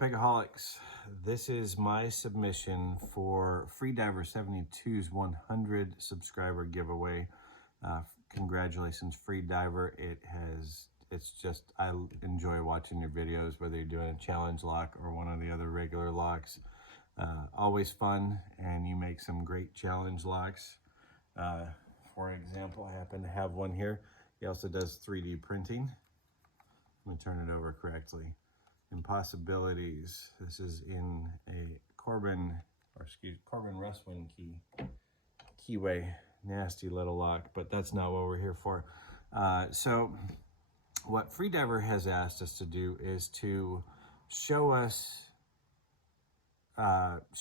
Pigaholics, this is my submission for Freediver 72's 100 subscriber giveaway. Congratulations, Freediver. It's just, I enjoy watching your videos, whether you're doing a challenge lock or one of the other regular locks. Always fun, and you make some great challenge locks. For example, I happen to have one here. He also does 3D printing. Let me turn it over correctly. Impossibilities. This is in a Corbin Russwin keyway. Nasty little lock, but that's not what we're here for. So what Freediver has asked us to do is to show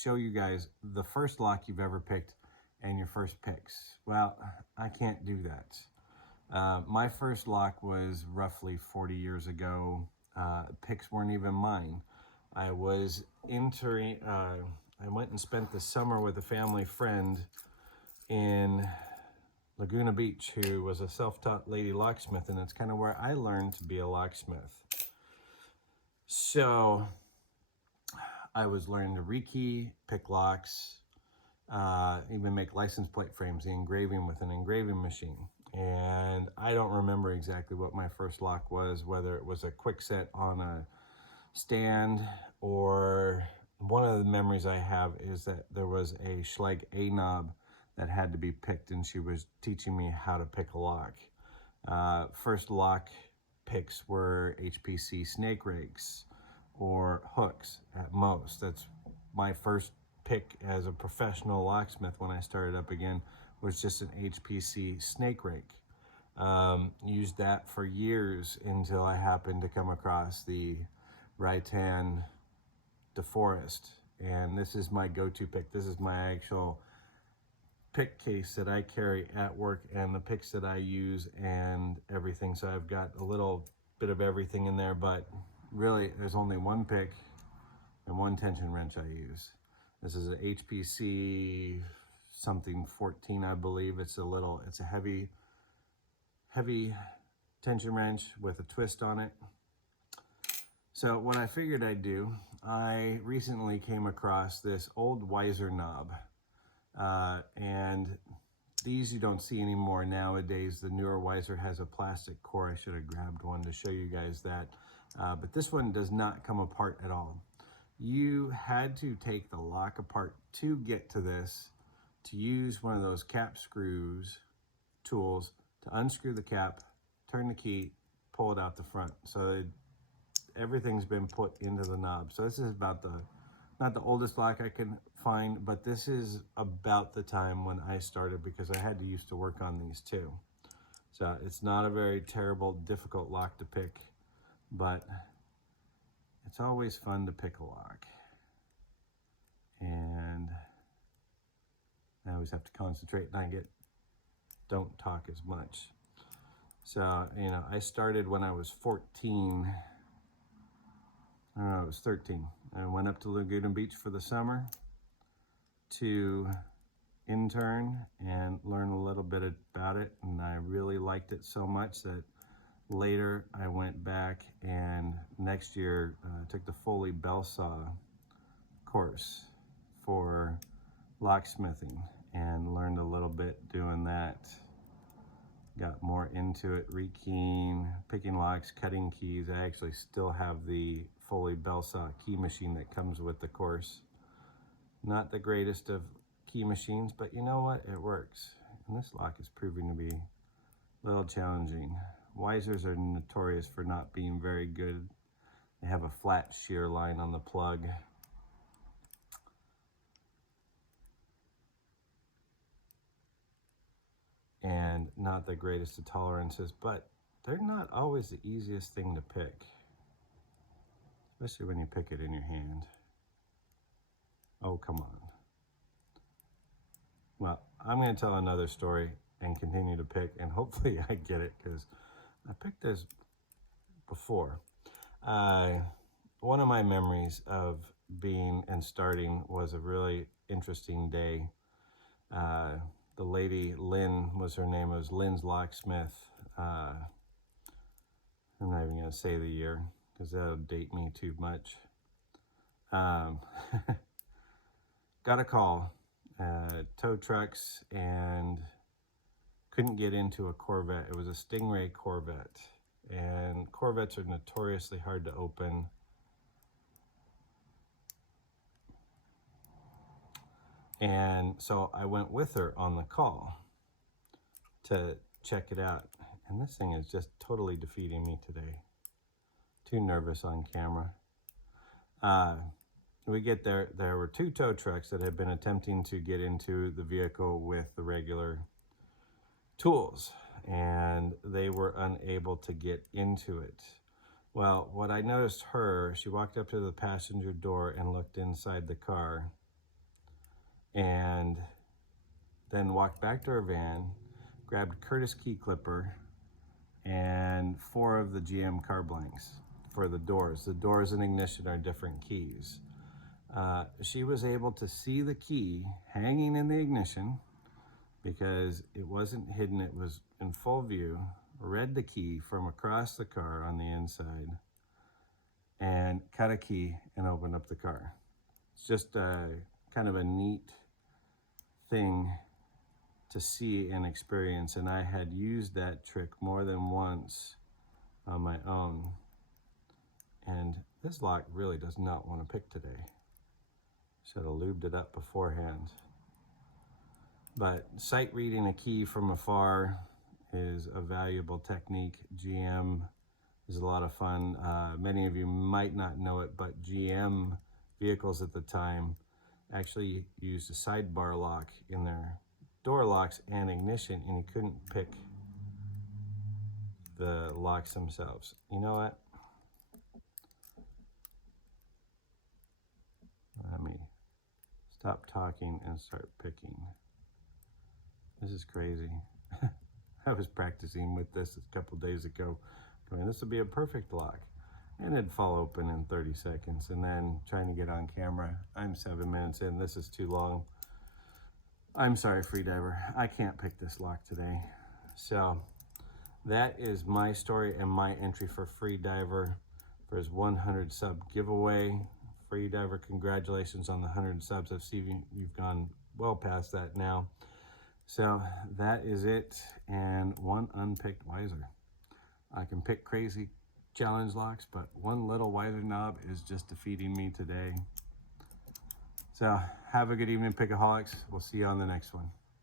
you guys the first lock you've ever picked and your first picks. Well, I can't do that. My first lock was roughly 40 years ago. Picks weren't even mine. I was entering, I went and spent the summer with a family friend in Laguna Beach who was a self-taught lady locksmith, and it's kind of where I learned to be a locksmith. So I was learning to rekey, pick locks, even make license plate frames, the engraving with an engraving machine. And I don't remember exactly what my first lock was, whether it was a quick set on a stand, or one of the memories I have is that there was a Schleg A knob that had to be picked, and she was teaching me how to pick a lock. First lock picks were HPC snake rakes or hooks at most. That's my first pick as a professional locksmith when I started up again, was just an HPC snake rake. Used that for years until I happened to come across the Raitan DeForest, and this is my go-to pick. This is my actual pick case that I carry at work, and the picks that I use and everything. So I've got a little bit of everything in there, but really there's only one pick and one tension wrench I use. This is a HPC something 14, I believe. It's a heavy tension wrench with a twist on it. So what I figured I'd do, I recently came across this old Weiser knob, and these you don't see anymore nowadays. The newer Weiser has a plastic core. I should have grabbed one to show you guys that, but this one does not come apart at all. You had to take the lock apart to get to this, to use one of those cap screws tools to unscrew the cap, turn the key, pull it out the front. So everything's been put into the knob. So this is about not the oldest lock I can find, but this is about the time when I started, because I had to used to work on these too. So it's not a very terrible, difficult lock to pick, but it's always fun to pick a lock. And I always have to concentrate, and don't talk as much. So, you know, I started when I was 14. I was 13. I went up to Laguna Beach for the summer to intern and learn a little bit about it, and I really liked it so much that later I went back, and next year took the Foley bell saw course for locksmithing and learned a little bit doing that. Got more into it, rekeying, picking locks, cutting keys. I actually still have the Foley bell saw key machine that comes with the course. Not the greatest of key machines, but you know what? It works. And this lock is proving to be a little challenging. Weisers are notorious for not being very good. They have a flat shear line on the plug. And not the greatest of tolerances, but they're not always the easiest thing to pick, especially when you pick it in your hand. Oh, come on. Well, I'm going to tell another story and continue to pick, and hopefully I get it, because I picked this before. One of my memories of being and starting was a really interesting day. The lady, Lynn was her name. It was Lynn's Locksmith. I'm not even going to say the year, because that'll date me too much. Um, got a call, tow trucks, and couldn't get into a Corvette. It was a Stingray Corvette, and Corvettes are notoriously hard to open. And so I went with her on the call to check it out. And this thing is just totally defeating me today. Too nervous on camera. We get there. There were two tow trucks that had been attempting to get into the vehicle with the regular tools, and they were unable to get into it. Well, what I noticed she walked up to the passenger door and looked inside the car, and then walked back to her van, grabbed Curtis key clipper and 4 of the GM car blanks for the doors. The doors and ignition are different keys. She was able to see the key hanging in the ignition because it wasn't hidden, it was in full view, read the key from across the car on the inside, and cut a key and opened up the car. It's just kind of a neat thing to see and experience, and I had used that trick more than once on my own, and this lock really does not want to pick today. Should have lubed it up beforehand. But sight reading a key from afar is a valuable technique. GM is a lot of fun. Many of you might not know it, but GM vehicles at the time actually used a sidebar lock in their door locks and ignition, and you couldn't pick the locks themselves. You know what? Let me stop talking and start picking. This is crazy. I was practicing with this a couple days ago, going, this will be a perfect lock. And it'd fall open in 30 seconds. And then trying to get on camera, I'm 7 minutes in, this is too long. I'm sorry, Freediver, I can't pick this lock today. So that is my story and my entry for Freediver for his 100 sub giveaway. Freediver, congratulations on the 100 subs. I've seen you've gone well past that now. So that is it, and one unpicked Weiser. I can pick crazy challenge locks, but one little Weiser knob is just defeating me today. So have a good evening, Pickaholics. We'll see you on the next one.